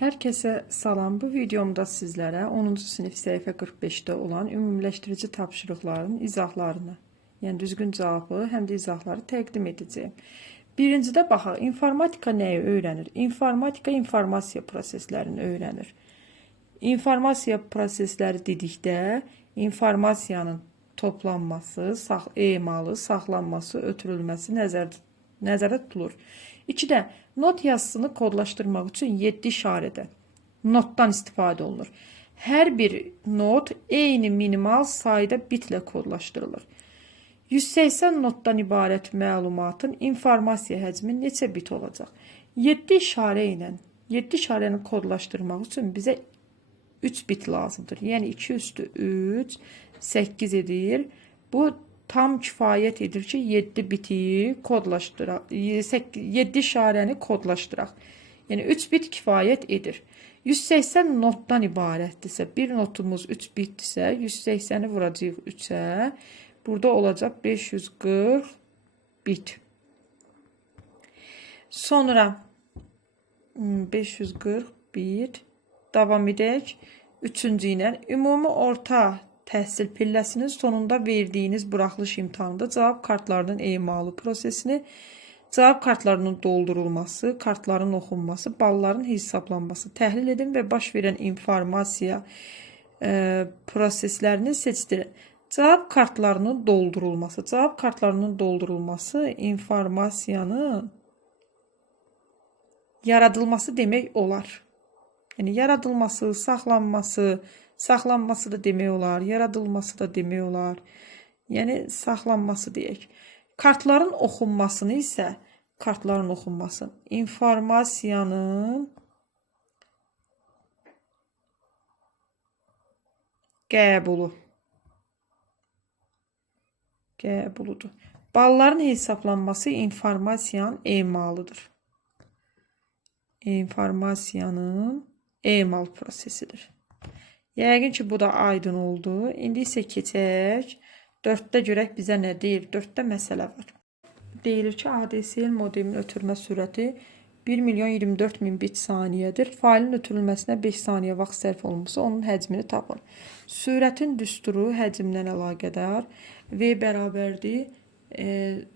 Herkese salam. Bu videomda sizlere 10-cu sinif səhifə 45-də olan ümumiləşdirici tapşırıqların izahlarını, yəni düzgün cavabı, həm də izahları təqdim edəcəyim. Birincidə baxaq, informatika nəyi öyrənir? İnformatika informasiya proseslərini öyrənir. İnformasiya prosesləri dedikdə informasiyanın toplanması, emalı, saxlanması, ötürülməsi nəzərdə tutulur. 2-də not yazısını kodlaşdırmaq üçün 7 işarədə notdan istifadə olunur. Hər bir not eyni minimal sayda bitlə kodlaşdırılır. 180 notdan ibarət məlumatın informasiya həcmi neçə bit olacaq? 7 işarəni kodlaşdırmaq üçün bizə 3 bit lazımdır. Yəni 2 üstü 3, 8 edir. Bu tam kifayət edir ki, 7 biti kodlaşdıraq, 7 işarəni kodlaşdıraq. Yəni 3 bit kifayət edir. 180 notdan ibarətdirsə, bir notumuz 3 bitdirsə, 180-i vuracağıq 3-ə. Burada olacaq 540 bit. Sonra 540 bit. Davam edək. Üçüncü ilə ümumi orta təhsil pilləsinin sonunda verdiyiniz buraxılış imtahanında cavab kartlarının emalı prosesini, cavab kartlarının doldurulması, kartların oxunması, balların hesablanması təhlil edin və baş verən informasiya proseslərini seçdirin. Cavab kartlarının doldurulması. Cavab kartlarının doldurulması informasiyanın yaradılması demək olar. Yəni yaradılması, saxlanması da demək olar, yaradılması da demək olar. Yəni saxlanması deyək. Kartların oxunmasını isə, informasiyanın qəbuludur. Balların hesablanması informasiyanın emalıdır. İnformasiyanın emal prosesidir. Yəqin ki, bu da aydın oldu. İndi isə keçək. 4-də görək bizə nə deyir? 4-də məsələ var. Deyilir ki, ADSL modemin ötürmə sürəti 1.024.000 bit saniyədir. Failin ötürülməsinə 5 saniyə vaxt sərf olunmuşsa, onun həcmini tapın. Sürətin düsturu həcmdən əlaqədar. V bərabərdir.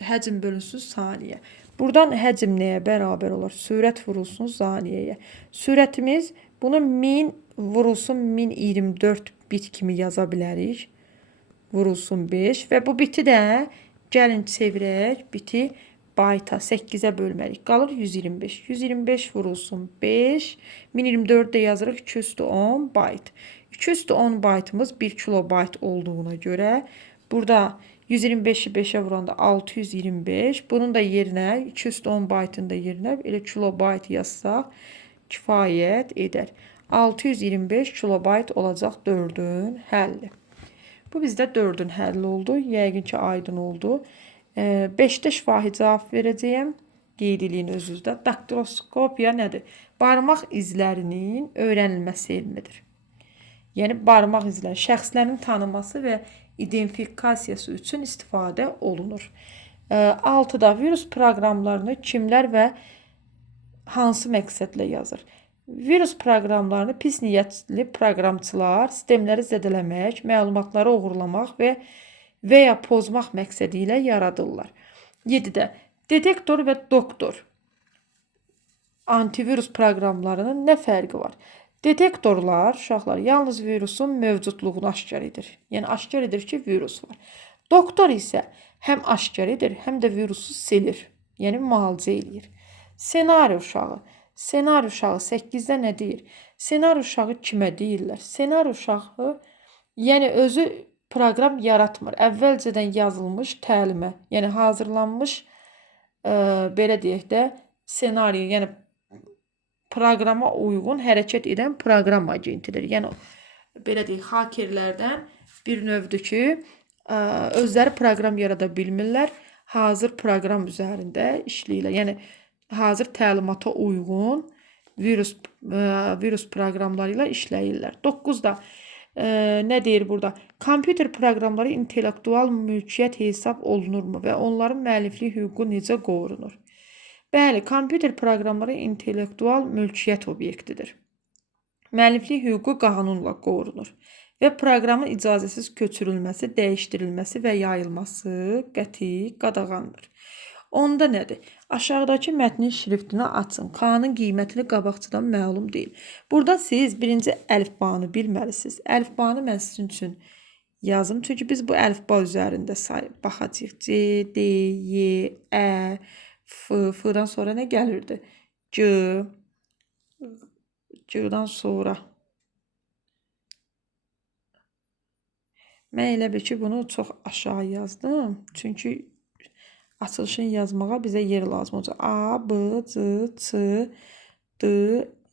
Həcm bölünsün saniyə. Buradan həcm nəyə bərabər olur? Sürət vurulsun saniyəyə. Sürətimiz bunu 1000 vurulsun 1024 bit kimi yaza bilərik. Vurulsun 5 və bu biti də gəlin çevirək. Biti bayta 8-ə bölməliyik. Qalır 125. 125 vurulsun 5. 1024 də yazırıq 2 üstü 10 bayt. 2 üstü 10 baytımız 1 kilobayt olduğuna görə burada 125'i 5'e vuranda 625. Bunun da yerinə 2 üstü 10 baytın da yerinə elə kilobayt yazsaq kifayət edər. 625 kilobayt olacaq 4-ün həlli. Bu bizdə 4-ün həlli oldu. Yəqin ki, aydın oldu. 5-də şifahi cavab verəcəyəm. Qeydiliyin özünüzdə. Daktiloskopiya nədir? Barmaq izlərinin öyrənilməsi elmidir. Yəni, barmaq izləri, şəxslərin tanınması və identifikasiyası üçün istifadə olunur. 6-da virus proqramlarını kimlər və hansı məqsədlə yazır? Virus proqramlarını pis niyyətli proqramçılar sistemləri zədələmək, məlumatları oğurlamaq və ya pozmaq məqsədi ilə yaradırlar. 7-də detektor və doktor antivirus proqramlarının nə fərqi var? Detektorlar, uşaqlar, yalnız virusun mövcudluğunu aşkar edir. Yəni, aşkar edir ki, virus var. Doktor isə həm aşkar edir, həm də virusu silir. Yəni, müalicə edir. Senari uşağı. Senari uşağı 8-də nə deyir? Senari uşağı kimə deyirlər? Senari uşağı, yəni özü proqram yaratmır. Əvvəlcədən yazılmış təlimə, yəni hazırlanmış, belə deyək də, senari, yəni proqrama uyğun hərəkət edən proqram agentidir. Yəni, belə deyək, hakerlərdən bir növdür ki, özləri proqram yarada bilmirlər, hazır proqram üzərində işləyirlər. Yəni, hazır təlimata uyğun virus proqramları ilə işləyirlər. 9-da nə deyir burada? Kompüter proqramları intellektual mülkiyyət hesab olunurmu və onların müəlliflik hüququ necə qorunur? Bəli, kompüter proqramları intellektual mülkiyyət obyektidir. müəlliflik hüququ qanunla qorunur və proqramın icazəsiz köçürülməsi, dəyişdirilməsi və yayılması qəti qadağandır. Onda nədir? Aşağıdakı mətnin şriftini açın. K-nın qiymətini qabaqcadan məlum deyil. Burada siz birinci əlifbanı bilməlisiniz. Əlifbanı mən sizin üçün yazım. Çünki biz bu əlifba üzərində baxacağıq. C, D, Y, Ə, F, F-dan sonra nə gəlirdi? C, C-dan sonra. Mən elə bil ki, bunu çox aşağı yazdım. Çünki açılışını yazmağa bizə yer lazım olacaq. A, B, C, Ç, D,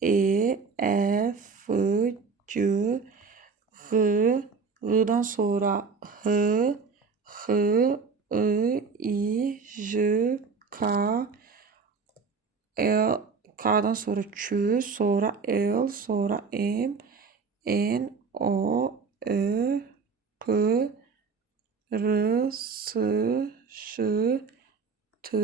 E, Ə, F, C, G, G-dan sonra H, X, I, I, J, K, L, K-dan sonra Q, sonra L, sonra M, N, O, Ö, P, R, S, Ş, T,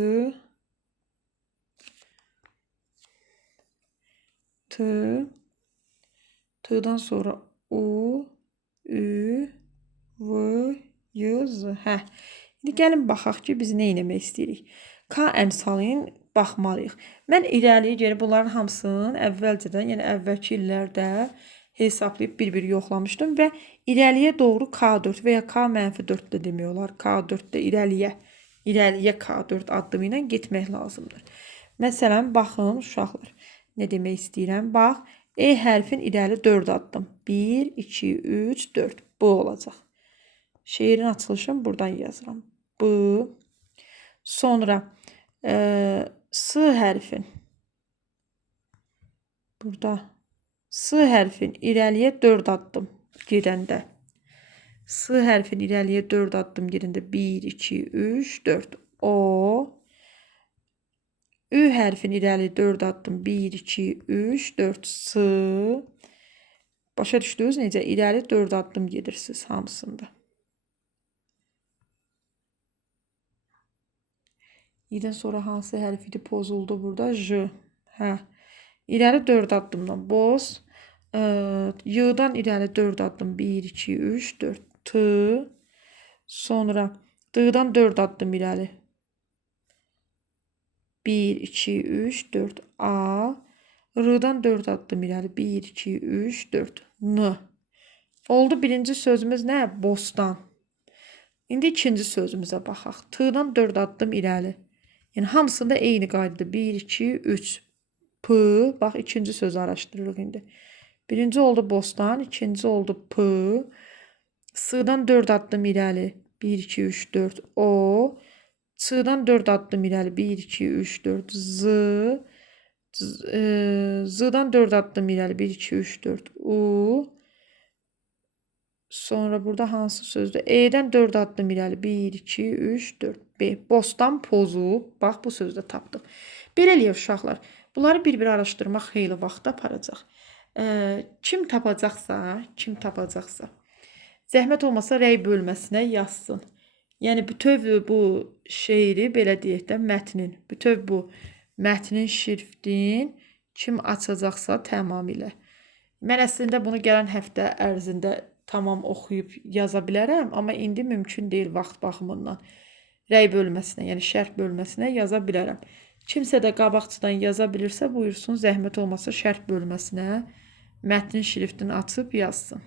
T'dan sonra U, Ü, V, Y, Z. Hə. İndi gəlin baxaq ki, biz nə etmək istəyirik. K əmsalına baxmalıyıq. Mən irəliyə geri bunların hamısını əvvəlcədən, yəni əvvəlki illərdə hesablayıb bir-bir yoxlamışdım və irəliyə doğru K4 və ya K-4 də demək olar. K4-də irəliyə K4 addımı ilə getmək lazımdır. Məsələn, baxın uşaqlar, nə demək istəyirəm? Bax, E hərfin irəli 4 addım. 1, 2, 3, 4. Bu olacaq. Şeirin açılışını buradan yazıram. Bu. Sonra S hərfin. Burada S hərfin irəliyə 4 addım gedəndə. S hərfin irəliyə 4 addım gedəndə 1, 2, 3, 4. O. Ü hərfin irəli 4 addım 1, 2, 3, 4. S. Başa düşdünüz necə? İrəli 4 addım gedirsiniz hamısında. İdən sonra hansı hərf idi pozuldu burada? J. Hə. İrəli 4 addımdan boz. Y-dan irəli 4 addım 1, 2, 3, 4. T. Sonra D-dan 4 addım irəli. 1, 2, 3, 4. A. R-dan 4 addım irəli. 1, 2, 3, 4. N. Oldu birinci sözümüz nə? Bostan. İndi ikinci sözümüzə baxaq. T-dan 4 addım irəli. Yəni hamısında eyni qaydada 1, 2, 3. P. Bax ikinci sözü araşdırırıq indi. Birinci oldu bostan, ikinci oldu P. S-dan 4 addım irəli. 1, 2, 3, 4. O. Ç-dan 4 addım irəli. 1, 2, 3, 4. Z. Z-dan 4 addım irəli. 1, 2, 3, 4. U. Sonra burada hansı sözdür? E-dən 4 addım irəli. 1, 2, 3, 4. B. Bostan pozu. Bax bu sözdə tapdıq. Belə eləyək uşaqlar. Bunları bir-bir araşdırmaq xeyli vaxt aparacaq. Kim tapacaqsa, zəhmət olmasa rəy bölməsinə yazsın. Yəni bütöv bu şeiri belə deyək də mətnin şriftin kim açacaqsa tamamilə. Mən əslində bunu gələn həftə ərzində tamam oxuyub yaza bilərəm, amma indi mümkün deyil vaxt baxımından. Rəy bölməsinə, yəni şərh bölməsinə yaza bilərəm. Kimsə də qabaqcadan yaza bilirsə, buyursun, zəhmət olmasa şərh bölməsinə mətnin şriftini açıb yazsın.